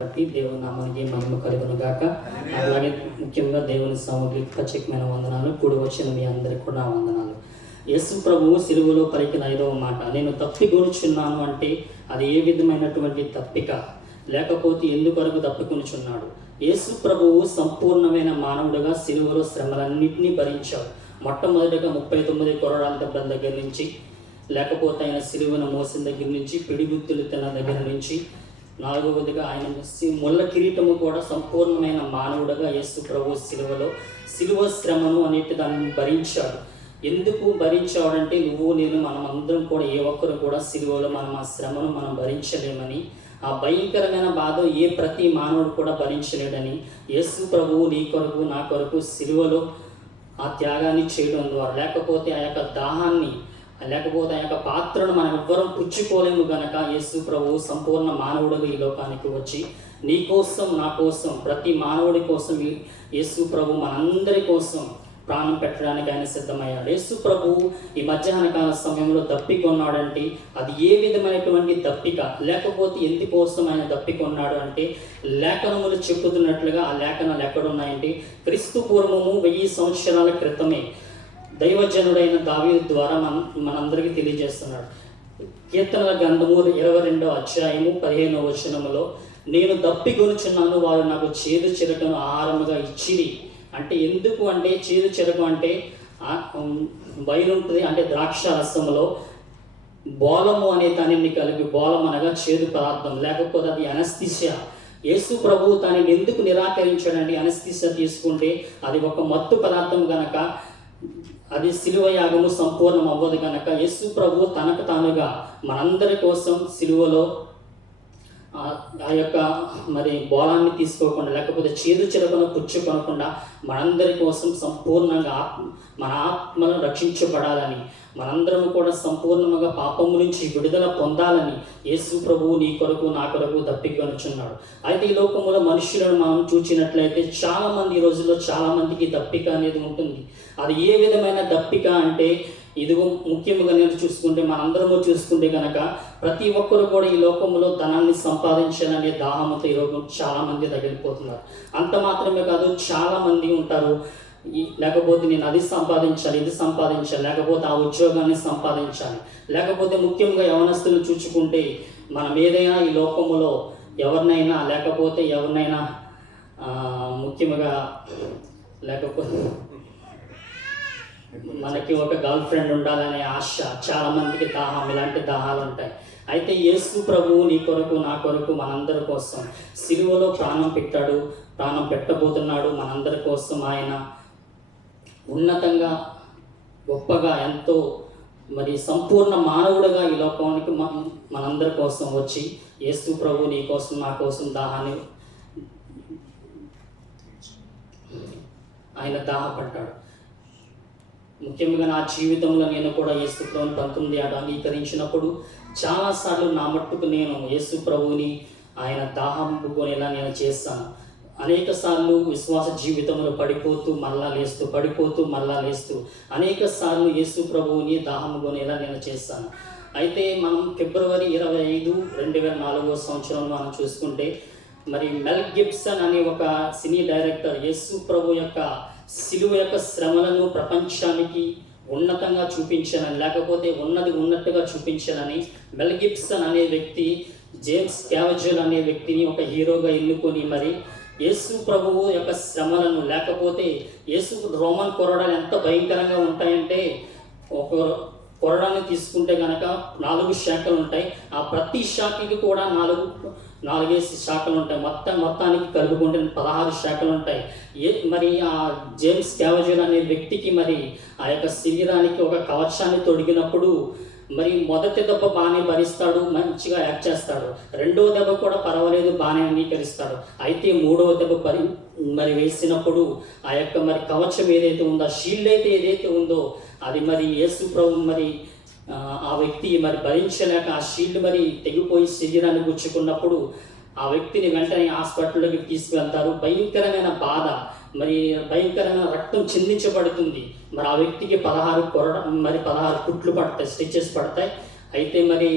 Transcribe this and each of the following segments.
ప్రతి దేవుని నామానికి మహిమ కలుగును గాక అలాగే ముఖ్యంగా దేవుని సామగ్రి ప్రత్యేకమైన వందనాలు కూడి వచ్చిన మీ అందరికి కూడా వందనాలు. యేసు ప్రభువు సిలువలో పలికిన ఐదవ మాట నేను తప్పికొనుచున్నాను అంటే అది ఏ విధమైనటువంటి తప్పిక? లేకపోతే ఎందుకొరకు తప్పికొనుచున్నాడు? యేసు ప్రభువు సంపూర్ణమైన మానవుడిగా సిలువలో శ్రమలన్నింటినీ భరించాడు. మొట్టమొదటిగా ముప్పై తొమ్మిది కొరడాల దెబ్బల దగ్గర నుంచి లేకపోతే ఆయన సిలువను మోసిన దగ్గర నుంచి పిడిగుత్తులు తిన్న దగ్గర నుంచి నాలుగవదిగా ఆయన సి- ముళ్ళ కిరీటము కూడా సంపూర్ణమైన మానవుడుగా యేసు ప్రభు సిలువలో సిలువ శ్రమను అనేటి దాన్ని భరించాడు. ఎందుకు భరించాడంటే నువ్వు నేను మనం అందరం కూడా ఏ ఒక్కరు కూడా సిలువలో మనం ఆ శ్రమను మనం భరించలేమని ఆ భయంకరమైన బాధ ఏ ప్రతి మానవుడు కూడా భరించలేడని యేసు ప్రభువు నీ కొరకు నా కొరకు సిలువలో ఆ త్యాగాన్ని చేయడం ద్వారా లేకపోతే ఆ యొక్క దాహాన్ని లేకపోతే ఆ యొక్క పాత్రను మనం ఎవ్వరం పుచ్చుకోలేము గనక యేసు ప్రభు సంపూర్ణ మానవుడుగా ఈ లోకానికి వచ్చి నీ కోసం నా కోసం ప్రతి మానవుడి కోసం యేసు ప్రభు మనందరి కోసం ప్రాణం పెట్టడానికి ఆయన సిద్ధమయ్యాడు. యేసు ప్రభు ఈ మధ్యాహ్న కాల సమయంలో దప్పికొన్నాడంటే అది ఏ విధమైనటువంటి దప్పిక? లేకపోతే ఎందుకోసం ఆయన దప్పికొన్నాడు అంటే లేఖనములు చెప్పుతున్నట్లుగా ఆ లేఖనాలు ఎక్కడున్నాయంటే క్రీస్తు పూర్వము వెయ్యి సంవత్సరాల క్రితమే దైవజనుడైన దావీ ద్వారా మన మనందరికీ తెలియజేస్తున్నాడు. కీర్తనల గ్రంథము ఇరవై రెండో అధ్యాయము పదిహేనో వచనములో నేను దప్పికొనుచున్నాను వారు నాకు చేదు చిరకను ఆహారముగా ఇచ్చిరి. అంటే ఎందుకు అంటే చేదు చిరకు అంటే వైరు ఉంటుంది బయలుంటుంది అంటే ద్రాక్ష రసములో బోలము అనే దానిని కలిపి బోలం అనగా చేదు పదార్థం లేకపోతే అది అనస్థిషియా. యేసు ప్రభు దానిని ఎందుకు నిరాకరించాడండి అనస్థిషియా తీసుకుంటే అది ఒక మత్తు పదార్థం కనుక అది సిలువ యాగము సంపూర్ణం అవ్వదు కనుక యేసు ప్రభు తనకు తానుగా మనందరి కోసం సిలువలో ఆ యొక్క మరి బోలాన్ని తీసుకోకుండా లేకపోతే చేదు చిరకను పుచ్చుకొనకుండా మనందరి కోసం సంపూర్ణంగా ఆత్మ మన ఆత్మను రక్షించబడాలని మనందరం కూడా సంపూర్ణంగా పాపము నుంచి విడుదల పొందాలని యేసు ప్రభువు నీ కొరకు నా కొరకు దప్పికనుచున్నాడు అయితే ఈ లోకంలో మనుషులను మనం చూచినట్లయితే చాలామంది ఈ రోజుల్లో చాలామందికి దప్పిక అనేది ఉంటుంది. అది ఏ విధమైన దప్పిక అంటే ఇదిగో ముఖ్యంగా నేను చూసుకుంటే మనందరము చూసుకుంటే కనుక ప్రతి ఒక్కరు కూడా ఈ లోకంలో ధనాన్ని సంపాదించాలనే దాహంతో ఈ చాలా చాలామంది తగిలిపోతున్నారు అంత మాత్రమే కాదు చాలామంది ఉంటారు. లేకపోతే నేను అది సంపాదించాలి ఇది సంపాదించాలి లేకపోతే ఆ ఉద్యోగాన్ని సంపాదించాలి. లేకపోతే ముఖ్యంగా యవనస్తులు చూచుకుంటే మనం ఏదైనా ఈ లోకములో ఎవరినైనా లేకపోతే ఎవరినైనా ముఖ్యంగా లేకపోతే మనకి ఒక గర్ల్ ఫ్రెండ్ ఉండాలనే ఆశ చాలా మందికి దాహం ఇలాంటి దాహాలు ఉంటాయి. అయితే యేసు ప్రభువు నీ కొరకు నా కొరకు మనందరి కోసం సిలువలో ప్రాణం పెట్టాడు ప్రాణం పెట్టబోతున్నాడు మనందరి కోసం ఆయన. ఉన్నతంగా గొప్పగా ఎంతో మరి సంపూర్ణ మానవుడుగా ఈ లోకానికి మన- మనందరి కోసం వచ్చి యేసు ప్రభు నీ కోసం నా కోసం దాహాన్ని ఆయన దాహపడ్డాడు. ముఖ్యంగా నా జీవితంలో నేను కూడా యేసు ప్రభుని పంతొమ్మిది ఏట అంగీకరించినప్పుడు చాలాసార్లు నా మట్టుకు నేను యేసు ప్రభుని ఆయన దాహం కొనేలా నేను చేస్తాను అనేక సార్లు విశ్వాస జీవితంలో పడిపోతూ మళ్ళా లేస్తూ పడిపోతూ మళ్ళా లేస్తూ అనేక సార్లు యేసు ప్రభువుని దాహము కొనేలా నేను చేస్తాను. అయితే మనం ఫిబ్రవరి ఇరవై ఐదు రెండు వేల నాలుగో సంవత్సరంలో మనం చూసుకుంటే మరి మెల్ గిబ్సన్ అనే ఒక సినీ డైరెక్టర్ యేసు ప్రభు యొక్క సిలువ యొక్క శ్రమలను ప్రపంచానికి ఉన్నతంగా చూపించాలని లేకపోతే ఉన్నది ఉన్నట్టుగా చూపించాలని మెల్ గిబ్సన్ అనే వ్యక్తి జేమ్స్ క్యావజల్ అనే వ్యక్తిని ఒక హీరోగా ఎన్నుకొని మరి యేసు ప్రభువు యొక్క శ్రమలను లేకపోతే యేసు రోమన్ కొరడాలు ఎంత భయంకరంగా ఉంటాయంటే ఒక కొరడాన్ని తీసుకుంటే కనుక నాలుగు శాఖలు ఉంటాయి. ఆ ప్రతి శాఖకి కూడా నాలుగు నాలుగేసి శాఖలు ఉంటాయి. మొత్తం మొత్తానికి కలుపుకుంటే పదహారు శాఖలు ఉంటాయి. ఏ మరి ఆ జేమ్స్ క్యావజర్ అనే వ్యక్తికి మరి ఆ యొక్క శరీరానికి ఒక కవచాన్ని తొడిగినప్పుడు మరి మొదటి దెబ్బ బాగానే భరిస్తాడు మంచిగా యాక్ట్ చేస్తాడు. రెండవ దెబ్బ కూడా పర్వాలేదు బాగానే అంగీకరిస్తాడు. అయితే మూడవ దెబ్బ పరి మరి వేసినప్పుడు ఆ యొక్క మరి కవచం ఏదైతే ఉందో షీల్డ్ అయితే ఏదైతే ఉందో అది మరి యేసు ప్రభు మరి ఆ, ఆ వ్యక్తి మరి భరించలేక ఆ షీల్డ్ మరి తెగిపోయి శరీరాన్ని గుచ్చుకున్నప్పుడు ఆ వ్యక్తిని వెంటనే హాస్పిటల్లోకి తీసుకువెళ్తారు భయంకరమైన బాధ. మరి భయంకరమైన రక్తం చిందించబడుతుంది. మరి ఆ వ్యక్తికి పదహారు కొరడ మరి పదహారు కుట్లు పడతాయి స్టిచెస్ పడతాయి. అయితే మరి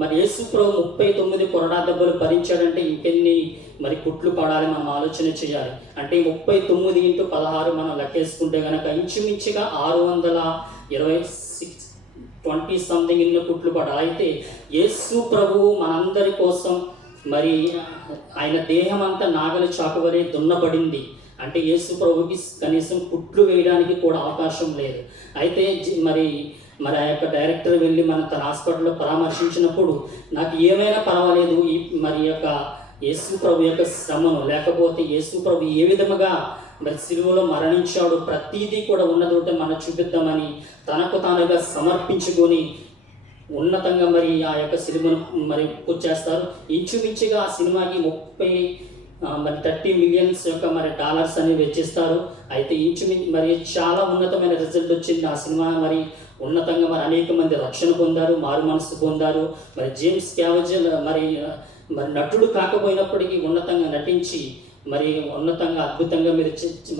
మరి యేసుప్రభు ముప్పై తొమ్మిది కొరడా దెబ్బలు భరించాడంటే ఇంకెన్ని మరి కుట్లు పడాలి మనం ఆలోచన చేయాలి. అంటే ముప్పై తొమ్మిది ఇంటూ పదహారు మనం లెక్కేసుకుంటే కనుక ఇంచుమించుగా ఆరు వందల ఇరవై సిక్స్ ట్వంటీ సంథింగ్ ఇన్ని కుట్లు పడాలి. అయితే యేసు ప్రభువు మనందరి కోసం మరి ఆయన దేహం అంతా నాగలి చాకు వలె దున్నబడింది. అంటే యేసు ప్రభుకి కనీసం కుట్లు వేయడానికి కూడా అవకాశం లేదు. అయితే మరి మరి ఆ యొక్క డైరెక్టర్ వెళ్ళి మన తన హాస్పిటల్లో పరామర్శించినప్పుడు నాకు ఏమైనా పర్వాలేదు ఈ మరి యొక్క యేసు ప్రభు యొక్క శ్రమను లేకపోతే యేసు ప్రభు ఏ విధముగా మరి సిలువలో మరణించాడు ప్రతీదీ కూడా ఉన్నది ఉంటే మనం చూపిద్దామని తనకు తానుగా సమర్పించుకొని ఉన్నతంగా మరి ఆ యొక్క సినిమాను మరి పూర్తి చేస్తారు. ఇంచుమించుగా ఆ సినిమాకి ముప్పై మరి థర్టీ మిలియన్స్ యొక్క మరి డాలర్స్ అనేవి వెచ్చిస్తారు. అయితే ఇంచుమించు మరి చాలా ఉన్నతమైన రిజల్ట్ వచ్చింది ఆ సినిమా. మరి ఉన్నతంగా మరి అనేక మంది రక్షణ పొందారు మారు మనసు పొందారు. మరి జేమ్స్ క్యావజల్ మరి మరి నటుడు కాకపోయినప్పటికీ ఉన్నతంగా నటించి మరి ఉన్నతంగా అద్భుతంగా మీరు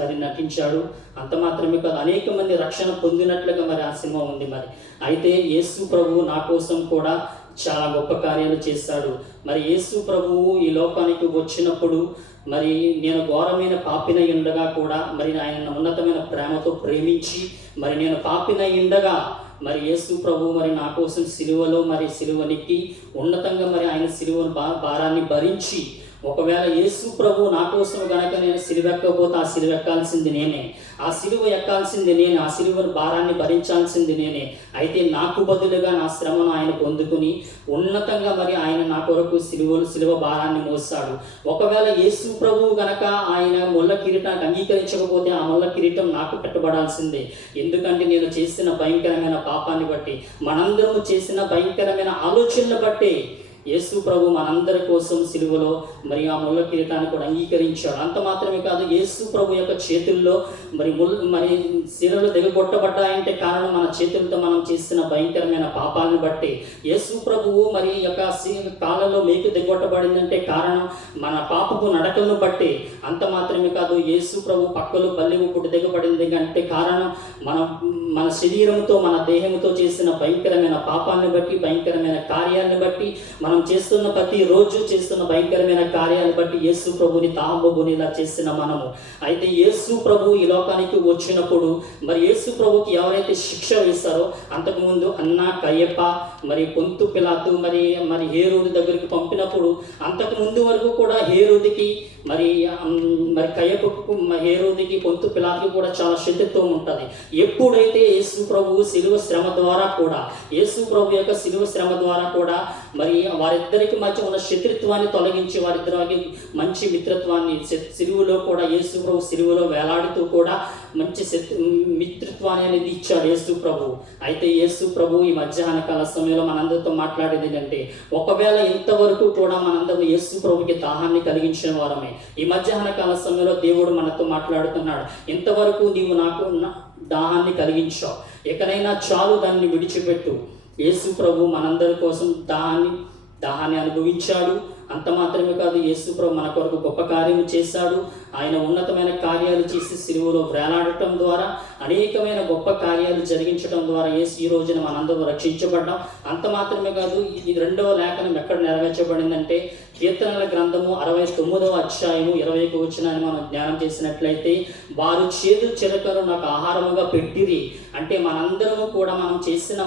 మరి నటించాడు. అంత మాత్రమే కాదు అనేక మంది రక్షణ పొందినట్లుగా మరి ఆ సినిమా ఉంది మరి. అయితే యేసు ప్రభువు నా కోసం కూడా చాలా గొప్ప కార్యాలు చేశాడు మరి యేసు ప్రభువు ఈ లోకానికి వచ్చినప్పుడు మరి నేను ఘోరమైన పాపిన ఉండగా కూడా మరి ఆయన ఉన్నతమైన ప్రేమతో ప్రేమించి మరి నేను పాపిన ఉండగా మరి యేసు ప్రభు మరి నా కోసం సిలువలో మరి సిలువనికి ఉన్నతంగా మరి ఆయన సిలువ భా భారాన్ని భరించి ఒకవేళ యేసు ప్రభు నా కోసం గనక నేను సిలువ ఎక్కకపోతే ఆ సిలువ ఎక్కాల్సింది నేనే. ఆ సిలువ ఎక్కాల్సింది నేనే. ఆ సిలువ భారాన్ని భరించాల్సింది నేనే. అయితే నాకు బదులుగా నా శ్రమను ఆయన పొందుకుని ఉన్నతంగా మరి ఆయన నా కొరకు సిలువలు సిలువ భారాన్ని మోస్తాడు. ఒకవేళ యేసు ప్రభు గనక ఆయన ముళ్ళ కిరీటానికి అంగీకరించకపోతే ఆ ముళ్ళ కిరీటం నాకు పెట్టబడాల్సిందే. ఎందుకంటే నేను చేసిన భయంకరమైన పాపాన్ని బట్టి మనందరము చేసిన భయంకరమైన ఆలోచనలు బట్టి యేసు ప్రభు మనందరి కోసం సిలువలో మరి ఆ ముళ్ళ కిరీటాన్ని కూడా అంగీకరించాడు. అంత మాత్రమే కాదు యేసు ప్రభు యొక్క చేతుల్లో మరి ముల్ మరి శిరలు దిగగొట్టబడ్డాయంటే కారణం మన చేతులతో మనం చేసిన భయంకరమైన పాపాలను బట్టి. యేసు ప్రభువు మరి యొక్క కాలంలో మేకు దిగొట్టబడిందంటే కారణం మన పాపపు నడకలను బట్టి. అంత మాత్రమే కాదు యేసు ప్రభు పక్కలు బల్లి పుట్టి దిగబడింది అంటే కారణం మనం మన శరీరంతో మన దేహంతో చేసిన భయంకరమైన పాపాన్ని బట్టి భయంకరమైన కార్యాన్ని బట్టి మనం మనం చేస్తున్న ప్రతి రోజు చేస్తున్న భయంకరమైన కార్యాలు బట్టి యేసు ప్రభుని తాంబోనిలా చేసిన మనము. అయితే యేసు ప్రభు ఈ లోకానికి వచ్చినప్పుడు మరి యేసు ప్రభుకి ఎవరైతే శిక్ష వేస్తారో అంతకుముందు అన్న కయ్యప్ప మరి పొంతు పిలాతు మరి మరి హేరోది దగ్గరికి పంపినప్పుడు అంతకు ముందు వరకు కూడా హేరోదికి మరి మరి కయ్యప్పకు మ- హేరోదికి పొంతు పిలాతుకి కూడా చాలా శత్రుత్వం ఉంటుంది. ఎప్పుడైతే యేసు ప్రభు శిలువ శ్రమ ద్వారా కూడా యేసు ప్రభు యొక్క శిలువ శ్రమ ద్వారా కూడా మరి వారిద్దరికి మధ్య ఉన్న శత్రుత్వాన్ని తొలగించి వారిద్దరికి మంచి మిత్రత్వాన్ని శ- కూడా యేసు ప్రభు వేలాడుతూ కూడా మంచి శత్రు మిత్రత్వాన్ని అనేది ఇచ్చాడు యేసు ప్రభు. అయితే యేసు ప్రభు ఈ మధ్యాహ్న కాల సమయంలో మనందరితో మాట్లాడేది ఏంటంటే ఒకవేళ ఇంతవరకు కూడా మనందరం యేసు ప్రభుకి దాహాన్ని కలిగించిన వారమే. ఈ మధ్యాహ్న కాల సమయంలో దేవుడు మనతో మాట్లాడుతున్నాడు ఇంతవరకు నీవు నాకు దాహాన్ని కలిగించావు. ఎక్కడైనా చాలు దాన్ని విడిచిపెట్టు. యేసు ప్రభు మనందరి కోసం దాన్ని దాహాన్ని అనుభవించాడు. అంత మాత్రమే కాదు యేసు ప్రభు మన కొరకు గొప్ప కార్యము చేశాడు. ఆయన ఉన్నతమైన కార్యాలు చేసి సిలువలో వేలాడటం ద్వారా అనేకమైన గొప్ప కార్యాలు జరిగించడం ద్వారా ఏసు ఈ రోజున మనందరూ రక్షించబడ్డాం. అంత మాత్రమే కాదు ఈ రెండవ లేఖనం ఎక్కడ నెరవేర్చబడిందంటే కీర్తనల గ్రంథము అరవై తొమ్మిదవ అధ్యాయము ఇరవై వచ్చినాన్ని మనం జ్ఞానం చేసినట్లయితే వారు చేదు చిరకలు నాకు ఆహారముగా పెట్టిరి. అంటే మనందరము కూడా మనం చేసిన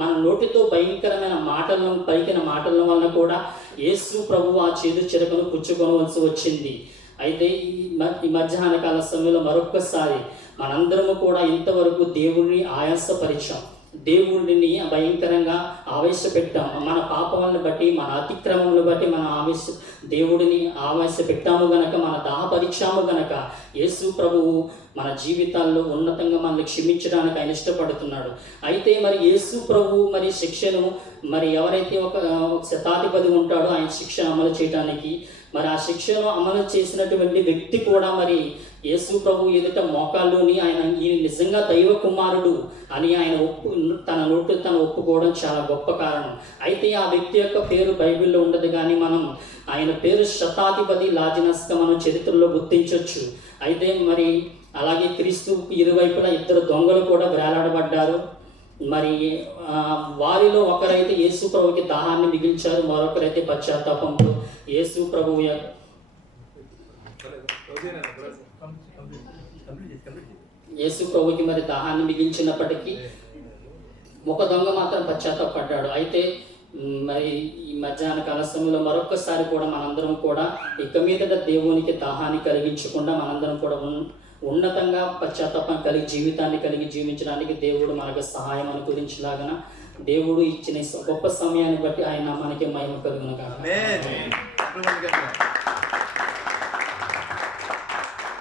మన నోటితో భయంకరమైన మాటలను పలికిన మాటల వలన కూడా యేసు ప్రభు ఆ చేదు చిరకను పుచ్చుకొనవలసి వచ్చింది. అయితే ఈ ఈ మధ్యాహ్న కాల సమయంలో మరొక్కసారి మనందరము కూడా ఇంతవరకు దేవుడిని ఆయాసపరిచాం దేవుడిని భయంకరంగా ఆవేశపెట్టాం. మన పాపములను బట్టి మన అతిక్రమములను బట్టి మన ఆవేశ దేవుడిని ఆవేశపెట్టాము గనక మన దాహపరిచాము గనక యేసు ప్రభువు మన జీవితాల్లో ఉన్నతంగా మనల్ని క్షమించడానికి ఆయన ఇష్టపడుతున్నాడు. అయితే మరి యేసు ప్రభు మరి శిక్షను మరి ఎవరైతే ఒక ఒక శతాధిపతి ఉంటాడో ఆయన శిక్ష అమలు చేయడానికి మరి ఆ శిక్షను అమలు చేసినటువంటి వ్యక్తి కూడా మరి యేసు ప్రభు ఎదుట మోకాల్లోని ఆయన ఈయన నిజంగా దైవ కుమారుడు అని ఆయన ఒప్పు తన నోటి తను ఒప్పుకోవడం చాలా గొప్ప కారణం. అయితే ఆ వ్యక్తి యొక్క పేరు బైబిల్లో ఉండదు కానీ మనం ఆయన పేరు శతాధిపతి లాజినస్గా మనం చరిత్రలో గుర్తించవచ్చు అయితే మరి అలాగే క్రీస్తు ఇరువైపులా ఇద్దరు దొంగలు కూడా వేలాడబడ్డారు. మరి వారిలో ఒకరైతే యేసు ప్రభుకి దాహాన్ని మిగిల్చారు మరొకరైతే పశ్చాత్తాపంతో యేసు ప్రభు యేసు ప్రభుకి మరి దాహాన్ని మిగిల్చినప్పటికీ ఒక దొంగ మాత్రం పశ్చాత్తాపడ్డాడు. అయితే మరి ఈ మధ్యాహ్న కాల సమయంలో మరొకసారి కూడా మనందరం కూడా ఇక మీదట దేవునికి దాహాన్ని కలిగించకుండా మనందరం కూడా ఉన్నతంగా పశ్చాత్తాపం కలిగి జీవితాన్ని కలిగి జీవించడానికి దేవుడు మనకు సహాయం అనుకరించలాగన దేవుడు ఇచ్చిన గొప్ప సమయాన్ని బట్టి ఆయన మనకి మహిమ కలుగును కాక Amen.